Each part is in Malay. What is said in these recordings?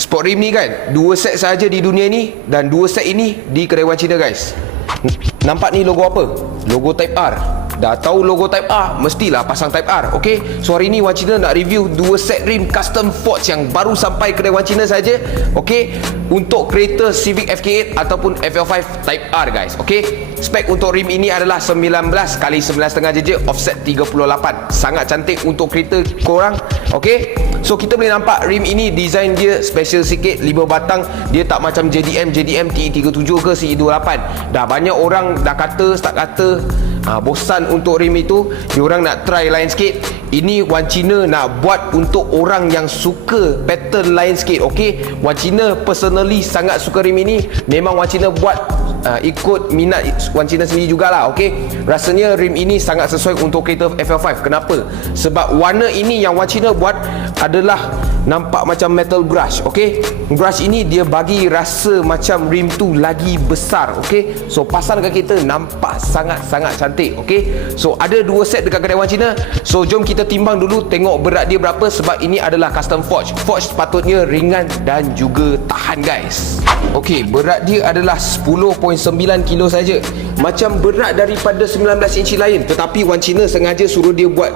Sport rim ni kan 2 set saja di dunia ni, dan 2 set ini di kedai Wan Cina guys. Nampak ni logo apa? Logo Type R. Dah tahu logo Type R, mestilah pasang Type R. Okay, so hari ni Wan Cina nak review 2 set rim custom forge yang baru sampai kedai Wan Cina saja. Okay, untuk kereta Civic FK8 ataupun FL5 Type R guys. Okay, spek untuk rim ini adalah 19 kali 9,5 jejak, offset 38. Sangat cantik untuk kereta korang. Okay, so kita boleh nampak rim ini design dia special sikit, 5 batang. Dia tak macam JDM TE37 ke CE28. Dah banyak orang dah kata, start kata bosan untuk rim itu, diorang nak try lain sikit. Ini Wan Cina nak buat untuk orang yang suka pattern lain sikit. Okay, Wan Cina personally sangat suka rim ini. Memang Wan Cina buat ikut minat Wan Cina sendiri jugalah. Okay, rasanya rim ini sangat sesuai untuk kereta FL5. Kenapa? Sebab warna ini yang Wan Cina buat adalah nampak macam metal brush. Okay, brush ini dia bagi rasa macam rim tu lagi besar. Okay, so pasang kat kita nampak sangat-sangat cantik. Okay, so ada 2 set dekat kedai Wan Cina. So jom kita timbang dulu, tengok berat dia berapa, sebab ini adalah custom forge. Forge sepatutnya ringan dan juga tahan guys. Okay, berat dia adalah 10.9 kilo saja. Macam berat daripada 19 inci lain, tetapi Wan Cina sengaja suruh dia buat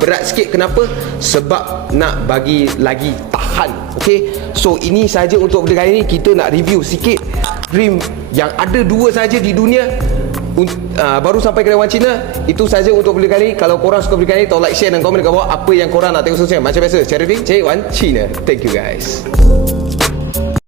berat sikit. Kenapa? Sebab nak bagi lagi tahan. Okay, so ini saja untuk video kali ni. Kita nak review sikit rim yang ada 2 saja di dunia, baru sampai kedai Wan Cina. Itu saja untuk video kali ni. Kalau korang suka video kali ni, tolong like, share dan komen dekat bawah apa yang korang nak tengok seterusnya. Macam biasa, share review Wan Cina. Thank you guys.